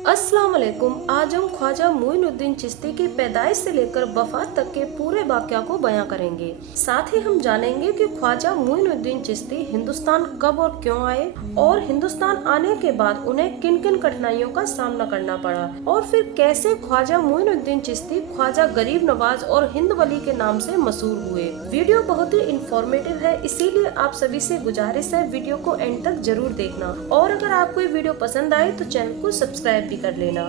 अस्सलाम वालेकुम। आज हम ख्वाजा मोइनुद्दीन चिश्ती की पैदाइश से लेकर वफात तक के पूरे वाक़या को बयां करेंगे। साथ ही हम जानेंगे कि ख्वाजा मोइनुद्दीन चिश्ती हिंदुस्तान कब और क्यों आए और हिंदुस्तान आने के बाद उन्हें किन किन कठिनाइयों का सामना करना पड़ा और फिर कैसे ख्वाजा मोइनुद्दीन चिश्ती ख्वाजा गरीब नवाज और हिंद वली के नाम से मशहूर हुए। वीडियो बहुत ही इंफॉर्मेटिव है, इसीलिए आप सभी से गुजारिश है वीडियो को एंड तक जरूर देखना और अगर आपको ये वीडियो पसंद आए तो चैनल को सब्सक्राइब भी कर लेना।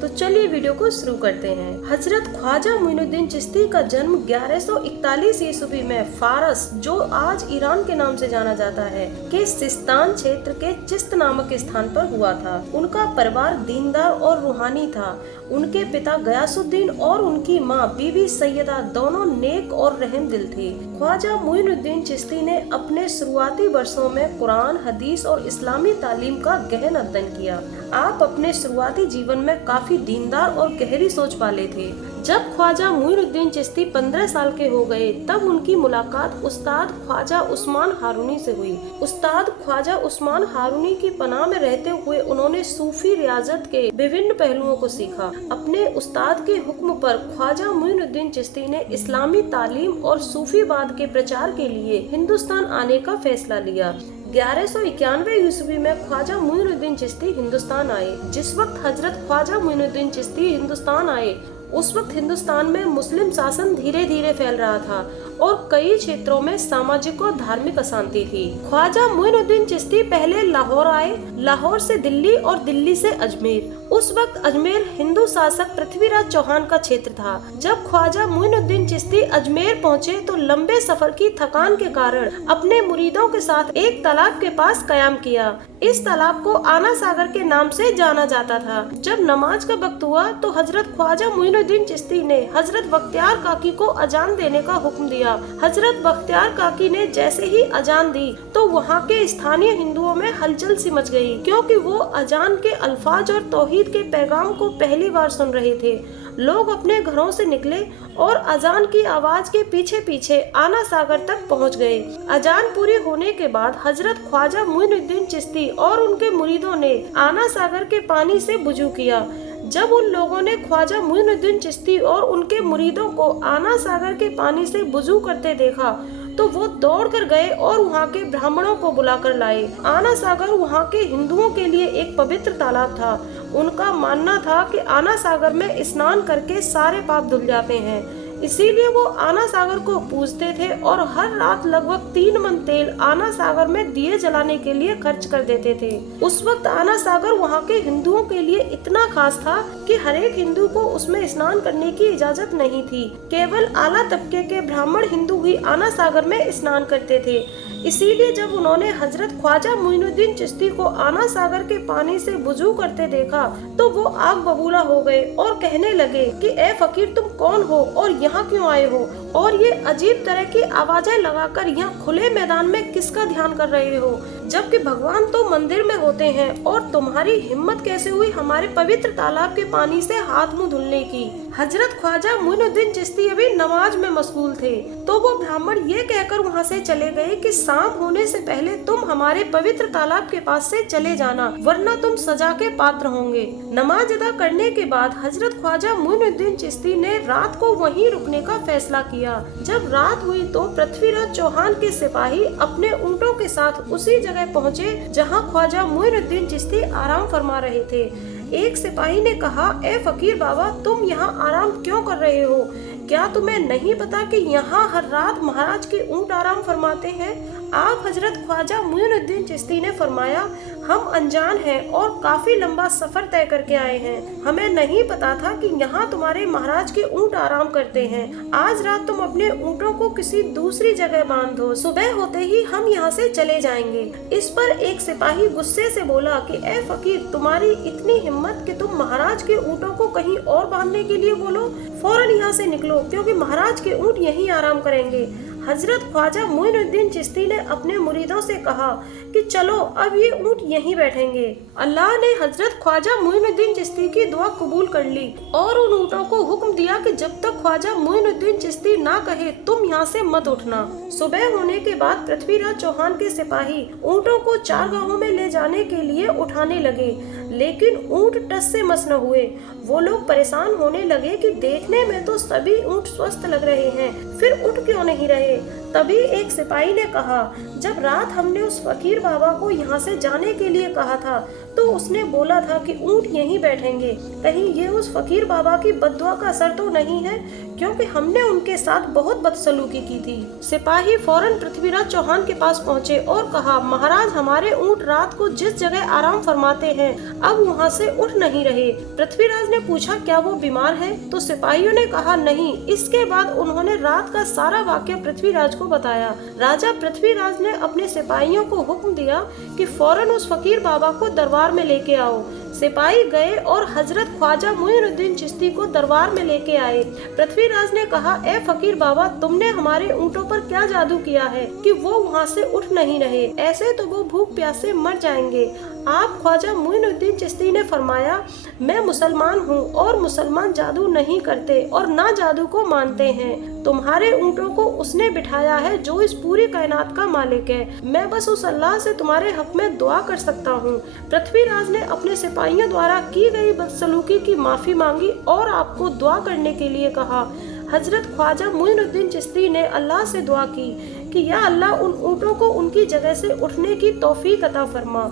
तो चलिए वीडियो को शुरू करते हैं। हजरत ख्वाजा मोइनुद्दीन चिश्ती का जन्म 1141 ईस्वी में फारस, जो आज ईरान के नाम से जाना जाता है, के सिस्तान क्षेत्र के चिश्त नामक स्थान पर हुआ था। उनका परिवार दीनदार और रूहानी था। उनके पिता गयासुद्दीन और उनकी माँ बीबी सैयदा दोनों नेक और रहम दिल थे। ख्वाजा मोइनुद्दीन चिश्ती ने अपने शुरुआती वर्षों में कुरान, हदीस और इस्लामी तालीम का गहन अध्ययन किया। आप अपने शुरुआती जीवन में काफी दीनदार और गहरी सोच वाले थे। जब ख्वाजा मोइनुद्दीन चिश्ती 15 साल के हो गए तब उनकी मुलाकात उस्ताद ख्वाजा उस्मान हारूनी से हुई। उस्ताद ख्वाजा उस्मान हारूनी की पनाह में रहते हुए उन्होंने सूफी रियाजत के विभिन्न पहलुओं को सीखा। अपने उस्ताद के हुक्म पर ख्वाजा मोइनुद्दीन चिश्ती ने इस्लामी तालीम और सूफीवाद के प्रचार के लिए हिंदुस्तान आने का फैसला लिया। 1191 ईस्वी में ख्वाजा मोइनुद्दीन चिश्ती हिंदुस्तान आए। जिस वक्त हजरत ख्वाजा मोइनुद्दीन चिश्ती हिंदुस्तान आए उस वक्त हिंदुस्तान में मुस्लिम शासन धीरे धीरे फैल रहा था और कई क्षेत्रों में सामाजिक और धार्मिक अशांति थी। ख्वाजा मोइनुद्दीन चिश्ती पहले लाहौर आए, लाहौर से दिल्ली और दिल्ली से अजमेर। उस वक्त अजमेर हिंदू शासक पृथ्वीराज चौहान का क्षेत्र था। जब ख्वाजा मोइनुद्दीन चिश्ती अजमेर पहुँचे तो लंबे सफर की थकान के कारण अपने मुरीदों के साथ एक तालाब के पास कयाम किया। इस तालाब को आना सागर के नाम से जाना जाता था। जब नमाज का वक्त हुआ तो हजरत ख्वाजा मोइनुद्दीन चिश्ती ने हजरत बख्तियार काकी को अजान देने का हुक्म दिया। हजरत बख्तियार काकी ने जैसे ही अजान दी तो वहाँ के स्थानीय हिंदुओं में हलचल सी मच गई, क्योंकि वो अजान के अल्फाज और तौहीद के पैगाम को पहली बार सुन रहे थे। लोग अपने घरों से निकले और अजान की आवाज के पीछे पीछे आना सागर तक पहुंच गए। अजान पूरी होने के बाद हजरत ख्वाजा मोइनुद्दीन चिश्ती और उनके मुरीदों ने आना सागर के पानी से वुजू किया। जब उन लोगों ने ख्वाजा मोइनुद्दीन चिश्ती और उनके मुरीदों को आना सागर के पानी से वुजू करते देखा तो वो दौड़ कर गए और वहाँ के ब्राह्मणों को बुलाकर लाए। आना सागर वहाँ के हिंदुओं के लिए एक पवित्र तालाब था। उनका मानना था कि आना सागर में स्नान करके सारे पाप धुल जाते हैं, इसीलिए वो आना सागर को पूजते थे और हर रात लगभग 3 मन तेल आना सागर में दिए जलाने के लिए खर्च कर देते थे। उस वक्त आना सागर वहाँ के हिंदुओं के लिए इतना खास था कि हर एक हिंदू को उसमें स्नान करने की इजाजत नहीं थी। केवल आला तबके के ब्राह्मण हिंदू ही आना सागर में स्नान करते थे। इसीलिए जब उन्होंने हजरत ख्वाजा मोइनुद्दीन चिश्ती को आना सागर के पानी से वुजू करते देखा तो वो आग बबूला हो गए और कहने लगे कि ए फकीर, तुम कौन हो और यहाँ क्यों आए हो और ये अजीब तरह की आवाजें लगाकर यहाँ खुले मैदान में किसका ध्यान कर रहे हो, जबकि भगवान तो मंदिर में होते हैं और तुम्हारी हिम्मत कैसे हुई हमारे पवित्र तालाब के पानी से हाथ मुंह धुलने की। हजरत ख्वाजा मोइनुद्दीन चिश्ती अभी नमाज में मशगूल थे तो वो ब्राह्मण ये कहकर वहाँ से चले गए कि शाम होने से पहले तुम हमारे पवित्र तालाब के पास से चले जाना, वरना तुम सजा के पात्र होंगे। नमाज अदा करने के बाद हजरत ख्वाजा मोइनुद्दीन चिश्ती ने रात को वहीं रुकने का फैसला किया। जब रात हुई तो पृथ्वीराज चौहान के सिपाही अपने ऊंटों के साथ उसी जगह पहुँचे जहाँ ख्वाजा मोइनुद्दीन चिश्ती आराम फरमा रहे थे। एक सिपाही ने कहा, ए फकीर बाबा, तुम यहाँ आराम क्यों कर रहे हो? क्या तुम्हें नहीं पता कि यहाँ हर रात महाराज के ऊंट आराम फरमाते हैं? आप हजरत ख्वाजा मोइनुद्दीन चिश्ती ने फरमाया, हम अनजान हैं और काफी लंबा सफर तय करके आए हैं। हमें नहीं पता था कि यहाँ तुम्हारे महाराज के ऊंट आराम करते हैं। आज रात तुम अपने ऊँटों को किसी दूसरी जगह बांध दो, सुबह होते ही हम यहाँ से चले जाएंगे। इस पर एक सिपाही गुस्से से बोला कि ए फकीर, तुम्हारी इतनी हिम्मत कि तुम महाराज के ऊँटों को कहीं और बांधने के लिए बोलो, फौरन यहाँ से निकलो, क्योंकि महाराज के ऊँट यहीं आराम करेंगे। हजरत ख्वाजा मोइनुद्दीन चिश्ती ने अपने मुरीदों से कहा कि चलो अब ये ऊँट यहीं बैठेंगे। अल्लाह ने हजरत ख्वाजा मोइनुद्दीन चिश्ती की दुआ कबूल कर ली और उन ऊँटों को हुक्म दिया कि जब तक ख्वाजा मोइनुद्दीन चिश्ती ना कहे तुम यहाँ से मत उठना। सुबह होने के बाद पृथ्वीराज चौहान के सिपाही ऊँटों को चारगाहों में ले जाने के लिए उठाने लगे। लेकिन ऊंट टस से मस न हुए। वो लोग परेशान होने लगे कि देखने में तो सभी ऊंट स्वस्थ लग रहे हैं, फिर उठ क्यों नहीं रहे। तभी एक सिपाही ने कहा, जब रात हमने उस फकीर बाबा को यहाँ से जाने के लिए कहा था तो उसने बोला था कि ऊंट यहीं बैठेंगे। कहीं ये उस फकीर बाबा की बद्दुआ का असर तो नहीं है, क्योंकि हमने उनके साथ बहुत बदसलूकी की थी। सिपाही फौरन पृथ्वीराज चौहान के पास पहुँचे और कहा, महाराज हमारे ऊंट रात को जिस जगह आराम फरमाते हैं अब वहाँ से उठ नहीं रहे। पृथ्वीराज ने पूछा, क्या वो बीमार है? तो सिपाहियों ने कहा, नहीं। इसके बाद उन्होंने रात का सारा वाक्य पृथ्वीराज को बताया। राजा पृथ्वीराज ने अपने सिपाहियों को हुक्म दिया कि फौरन उस फकीर बाबा को दरबार में लेके आओ। सिपाही गए और हजरत ख्वाजा मुइनुद्दीन चिश्ती को दरबार में लेके आए। पृथ्वीराज ने कहा, ए फकीर बाबा, तुमने हमारे ऊँटों पर क्या जादू किया है कि वो वहाँ से उठ नहीं रहे? ऐसे तो वो भूख प्यास से मर जाएंगे। आप ख्वाजा मुइनुद्दीन चिश्ती ने फरमाया, मैं मुसलमान हूँ और मुसलमान जादू नहीं करते और ना जादू को मानते हैं। तुम्हारे ऊँटों को उसने बिठाया है जो इस पूरी कायनात का मालिक है। मैं बस उस अल्लाह से तुम्हारे हक में दुआ कर सकता हूँ। पृथ्वीराज ने अपने सिपाहियों द्वारा की गई बदसलूकी की माफी मांगी और आपको दुआ करने के लिए कहा। हजरत ख्वाजा मुइनुद्दीन चिश्ती ने अल्लाह से दुआ की कि या अल्लाह उन ऊँटों को उनकी जगह से उठने की तौफीक अता फरमा।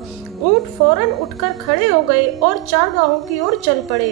ऊँट फौरन उठकर खड़े हो गए और चारगाहों की ओर चल पड़े।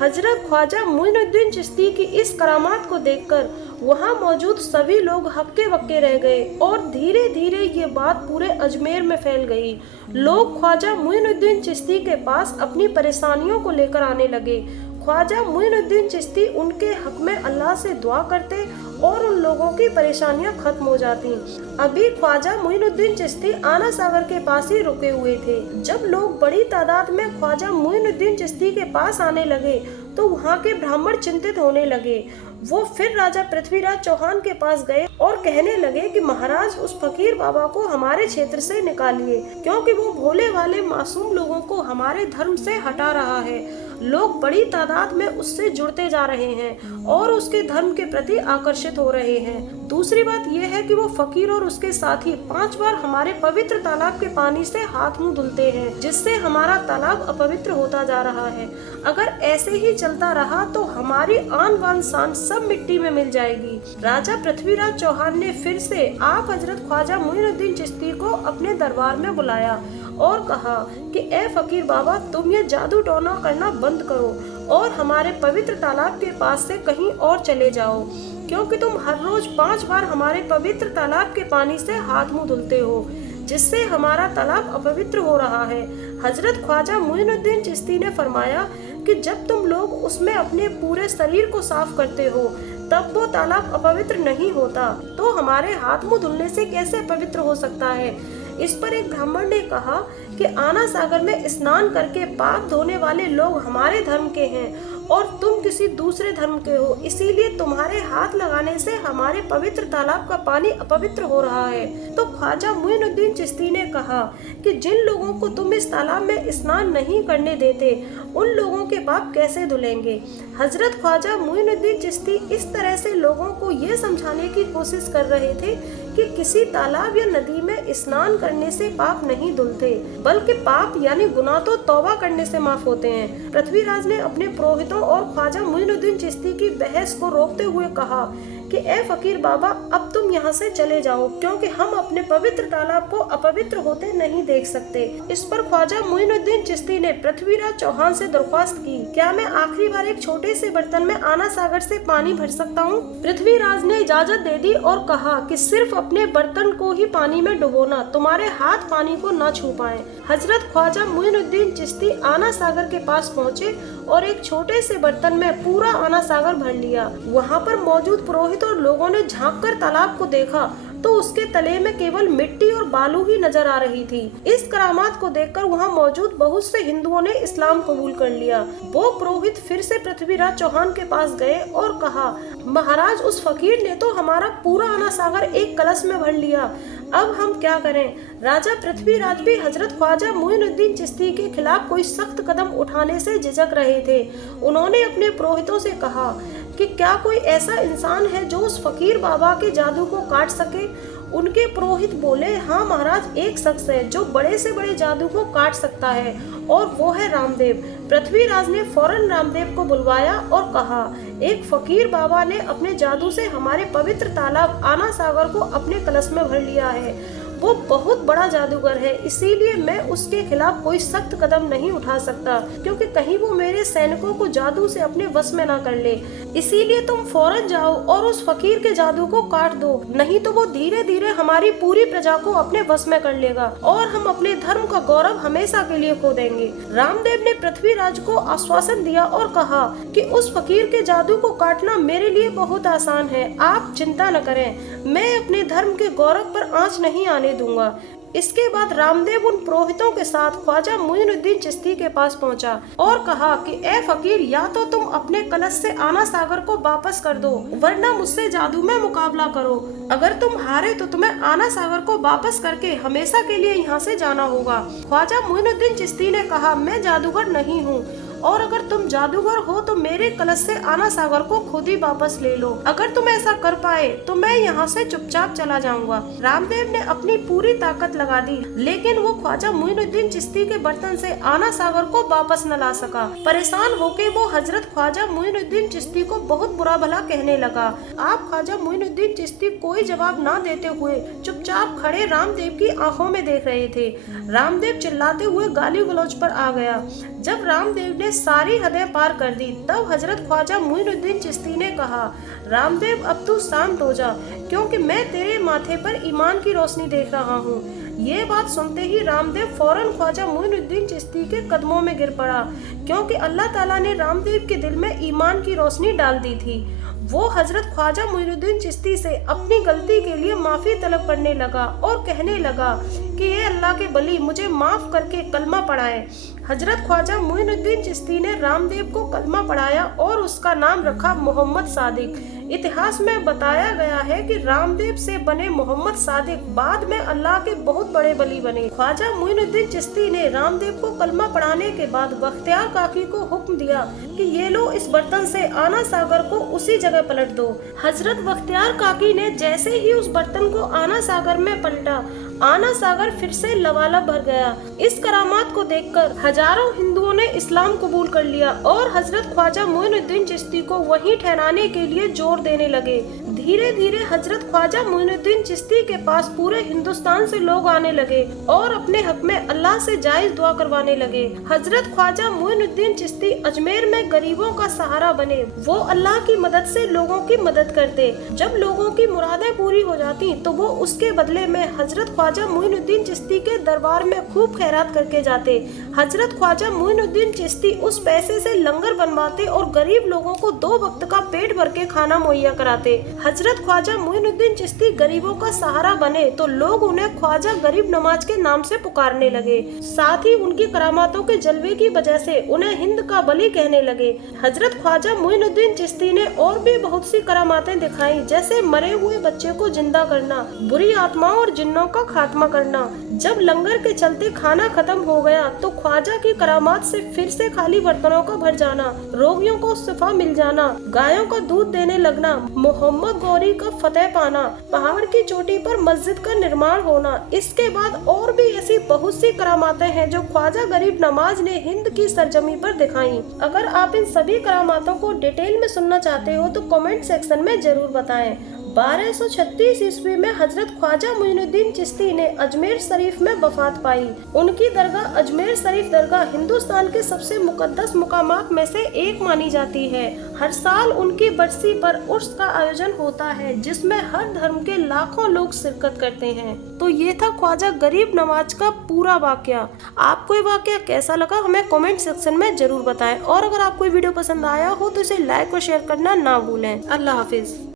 हजरत ख्वाजा मुइनुद्दीन चिश्ती की इस करामात को देखकर वहाँ मौजूद सभी लोग हक्के बक्के रह गए और धीरे धीरे ये बात पूरे अजमेर में फैल गई। लोग ख्वाजा मुइनुद्दीन चिश्ती के पास अपनी परेशानियों को लेकर आने लगे। ख्वाजा मुइनुद्दीन चिश्ती उनके हक में अल्लाह से दुआ करते और उन लोगों की परेशानियां खत्म हो जाती। अभी ख्वाजा मुइनुद्दीन चिश्ती आना सागर के पास ही रुके हुए थे। जब लोग बड़ी तादाद में ख्वाजा मुइनुद्दीन चिश्ती के पास आने लगे तो वहाँ के ब्राह्मण चिंतित होने लगे। वो फिर राजा पृथ्वीराज चौहान के पास गए और कहने लगे कि महाराज उस फकीर बाबा को हमारे क्षेत्र से निकालिए, क्योंकि वो भोले वाले मासूम लोगों को हमारे धर्म से हटा रहा है। लोग बड़ी तादाद में उससे जुड़ते जा रहे हैं और उसके धर्म के प्रति आकर्षित हो रहे हैं। दूसरी बात यह है कि वो फकीर और उसके साथी 5 बार हमारे पवित्र तालाब के पानी से हाथ मुंह धुलते हैं, जिससे हमारा तालाब अपवित्र होता जा रहा है। अगर ऐसे ही चलता रहा तो हमारी आन बान शान सब मिट्टी में मिल जाएगी। राजा पृथ्वीराज चौहान ने फिर से आप हजरत ख्वाजा मुइनुद्दीन चिश्ती को अपने दरबार में बुलाया और कहा कि ए फकीर बाबा, तुम ये जादू टोना करना बंद करो और हमारे पवित्र तालाब के पास से कहीं और चले जाओ, क्योंकि तुम हर रोज 5 बार हमारे पवित्र तालाब के पानी से हाथ मुंह धुलते हो, जिससे हमारा तालाब अपवित्र हो रहा है। हजरत ख्वाजा मुइनुद्दीन चिश्ती ने फरमाया कि जब तुम लोग उसमें अपने पूरे शरीर को साफ करते हो तब वो तालाब अपवित्र नहीं होता, तो हमारे हाथ मुंह धुलने से कैसे पवित्र हो सकता है? इस पर एक ब्राह्मण ने कहा कि आना सागर में स्नान करके पाप धोने वाले लोग हमारे धर्म के हैं और तुम किसी दूसरे धर्म के हो, इसीलिए तुम्हारे हाथ लगाने से हमारे पवित्र तालाब का पानी अपवित्र हो रहा है। तो ख्वाजा मुइनुद्दीन चिश्ती ने कहा कि जिन लोगों को तुम इस तालाब में स्नान नहीं करने देते उन लोगों के पाप कैसे धुलेंगे? हजरत ख्वाजा मुइनुद्दीन चिश्ती इस तरह से लोगों को ये समझाने की कोशिश कर रहे थे कि किसी तालाब या नदी में स्नान करने से पाप नहीं धुलते, बल्कि पाप यानी गुनाह तो तौबा करने से माफ होते हैं। पृथ्वीराज ने अपने पुरोहितों और ख्वाजा मुइनुद्दीन चिश्ती की बहस को रोकते हुए कहा कि ए फकीर बाबा, अब तुम यहाँ से चले जाओ, क्योंकि हम अपने पवित्र तालाब को अपवित्र होते नहीं देख सकते। इस पर ख्वाजा मुइनुद्दीन चिश्ती ने पृथ्वीराज चौहान से दरख्वास्त की, क्या मैं आखिरी बार एक छोटे से बर्तन में आना सागर से पानी भर सकता हूँ? पृथ्वीराज ने इजाजत दे दी और कहा कि सिर्फ अपने बर्तन को ही पानी में डुबोना, तुम्हारे हाथ पानी को न छू पाए। हजरत ख्वाजा मुइनुद्दीन चिश्ती आना सागर के पास पहुँचे और एक छोटे से बर्तन में पूरा आना सागर भर लिया। वहाँ पर मौजूद पुरोहित और लोगों ने झांक कर तालाब को देखा तो उसके तले में केवल मिट्टी और बालू ही नजर आ रही थी। इस करामात को देखकर वहाँ मौजूद बहुत से हिंदुओं ने इस्लाम कबूल कर लिया। वो पुरोहित फिर से पृथ्वीराज चौहान के पास गए और कहा, महाराज उस फकीर ने तो हमारा पूरा आना सागर एक कलश में भर लिया, अब हम क्या करें? राजा पृथ्वीराज भी हजरत ख्वाजा मुइनुद्दीन चिश्ती के खिलाफ कोई सख्त कदम उठाने से झिझक रहे थे। उन्होंने अपने पुरोहितों से कहा कि क्या कोई ऐसा इंसान है जो उस फकीर बाबा के जादू को काट सके? उनके पुरोहित बोले, हाँ महाराज, एक शख्स है जो बड़े से बड़े जादू को काट सकता है और वो है रामदेव। पृथ्वीराज ने फौरन रामदेव को बुलवाया और कहा, एक फकीर बाबा ने अपने जादू से हमारे पवित्र तालाब आना सागर को अपने कलश में भर लिया है। वो बहुत बड़ा जादूगर है, इसीलिए मैं उसके खिलाफ कोई सख्त कदम नहीं उठा सकता, क्योंकि कहीं वो मेरे सैनिकों को जादू से अपने वश में ना कर ले। इसीलिए तुम फौरन जाओ और उस फकीर के जादू को काट दो, नहीं तो वो धीरे धीरे हमारी पूरी प्रजा को अपने वश में कर लेगा और हम अपने धर्म का गौरव हमेशा के लिए खो देंगे। रामदेव ने पृथ्वीराज को आश्वासन दिया और कहा कि उस फकीर के जादू को काटना मेरे लिए बहुत आसान है, आप चिंता न करें, मैं अपने धर्म के गौरव पर आंच नहीं आने दूंगा। इसके बाद रामदेव उन पुरोहितों के साथ ख्वाजा मुइनुद्दीन चिश्ती के पास पहुंचा और कहा कि ए फकीर, या तो तुम अपने कलश से आना सागर को वापस कर दो, वरना मुझसे जादू में मुकाबला करो। अगर तुम हारे तो तुम्हें आना सागर को वापस करके हमेशा के लिए यहाँ से जाना होगा। ख्वाजा मुइनुद्दीन चिश्ती ने कहा, मैं जादूगर नहीं हूँ, और अगर तुम जादूगर हो तो मेरे कलश से आना सागर को खुद ही वापस ले लो। अगर तुम ऐसा कर पाए तो मैं यहाँ से चुपचाप चला जाऊंगा। रामदेव ने अपनी पूरी ताकत लगा दी, लेकिन वो ख्वाजा मुइनुद्दीन चिश्ती के बर्तन से आना सागर को वापस न ला सका। परेशान होके वो हजरत ख्वाजा मुइनुद्दीन चिश्ती को बहुत बुरा भला कहने लगा। आप ख्वाजा मुइनुद्दीन चिश्ती कोई जवाब न देते हुए चुपचाप खड़े रामदेव की आंखों में देख रहे थे। रामदेव चिल्लाते हुए गाली गलौज पर आ गया। जब रामदेव ने सारी हदें पार कर दी, तब हजरत ख्वाजा मुइनुद्दीन चिश्ती ने कहा, रामदेव अब तू शांत हो जा, क्योंकि मैं तेरे माथे पर ईमान की रोशनी देख रहा हूँ। ये बात सुनते ही रामदेव फौरन ख्वाजा मुइनुद्दीन चिश्ती के कदमों में गिर पड़ा, क्योंकि अल्लाह ताला ने रामदेव के दिल में ईमान की रोशनी डाल दी थी। वो हजरत ख्वाजा मुइनुद्दीन चिश्ती से अपनी गलती के लिए माफी तलब करने लगा और कहने लगा कि ये अल्लाह के बली, मुझे माफ करके कलमा पढ़ाए। हजरत ख्वाजा मुइनुद्दीन चिश्ती ने रामदेव को कलमा पढ़ाया और उसका नाम रखा मोहम्मद सादिक। इतिहास में बताया गया है कि रामदेव से बने मोहम्मद सादिक बाद में अल्लाह के बहुत बड़े वली बने। ख्वाजा मुइनुद्दीन चिश्ती ने रामदेव को कलमा पढ़ाने के बाद बख्तियार काकी को हुक्म दिया कि ये लो, इस बर्तन से आना सागर को उसी जगह पलट दो। हजरत बख्तियार काकी ने जैसे ही उस बर्तन को आना सागर में पलटा, आना सागर फिर से लबालब भर गया। इस करामात को देखकर हजारों हिंदुओं ने इस्लाम कबूल कर लिया और हजरत ख्वाजा मुइनुद्दीन चिश्ती को वहीं ठहराने के लिए जोर देने लगे। धीरे धीरे हजरत ख्वाजा मुइनुद्दीन चिश्ती के पास पूरे हिंदुस्तान से लोग आने लगे और अपने हक में अल्लाह से जायज दुआ करवाने लगे। हजरत ख्वाजा मुइनुद्दीन चिश्ती अजमेर में गरीबों का सहारा बने। वो अल्लाह की मदद से लोगों की मदद करते। जब लोगों की मुरादें पूरी हो जाती तो वो उसके बदले में हजरत ख्वाजा मुइनुद्दीन चिश्ती के दरबार में खूब खैरात करके जाते। हजरत ख्वाजा मुइनुद्दीन चिश्ती उस पैसे से लंगर बनवाते और गरीब लोगों को 2 वक्त का पेट भर के खाना मुहैया कराते। हजरत ख्वाजा मुइनुद्दीन चिश्ती गरीबों का सहारा बने तो लोग उन्हें ख्वाजा गरीब नवाज के नाम से पुकारने लगे। साथ ही उनकी करामातों के जलवे की वजह से उन्हें हिंद का बली कहने लगे। हजरत ख्वाजा मुइनुद्दीन चिश्ती ने और भी बहुत सी करामातें दिखाई, जैसे मरे हुए बच्चे को जिंदा करना, बुरी आत्माओं और जिन्नों का खात्मा करना। जब लंगर के चलते खाना खत्म हो गया तो ख्वाजा की करामात से फिर से खाली बर्तनों का भर जाना, रोगियों को शिफा मिल जाना, गायों का दूध देने लगना, मोहम्मद गौरी का फतेह पाना, पहाड़ की चोटी पर मस्जिद का निर्माण होना। इसके बाद और भी ऐसी बहुत सी करामातें हैं जो ख्वाजा गरीब नवाज ने हिंद की सरजमी पर दिखाई। अगर आप इन सभी करामातों को डिटेल में सुनना चाहते हो तो कमेंट सेक्शन में जरूर बताएं। 1236 ईस्वी में हजरत ख्वाजा मुइनुद्दीन चिश्ती ने अजमेर शरीफ में वफात पाई। उनकी दरगाह अजमेर शरीफ दरगाह हिंदुस्तान के सबसे मुकद्दस मुकामात में से एक मानी जाती है। हर साल उनकी बरसी पर उर्स का आयोजन होता है, जिसमें हर धर्म के लाखों लोग शिरकत करते हैं। तो ये था ख्वाजा गरीब नवाज का पूरा वाकया। आपको ये वाकया कैसा लगा हमें कमेंट सेक्शन में जरूर बताएं, और अगर आपको वीडियो पसंद आया हो तो इसे लाइक और शेयर करना ना भूलें। अल्लाह हाफिज।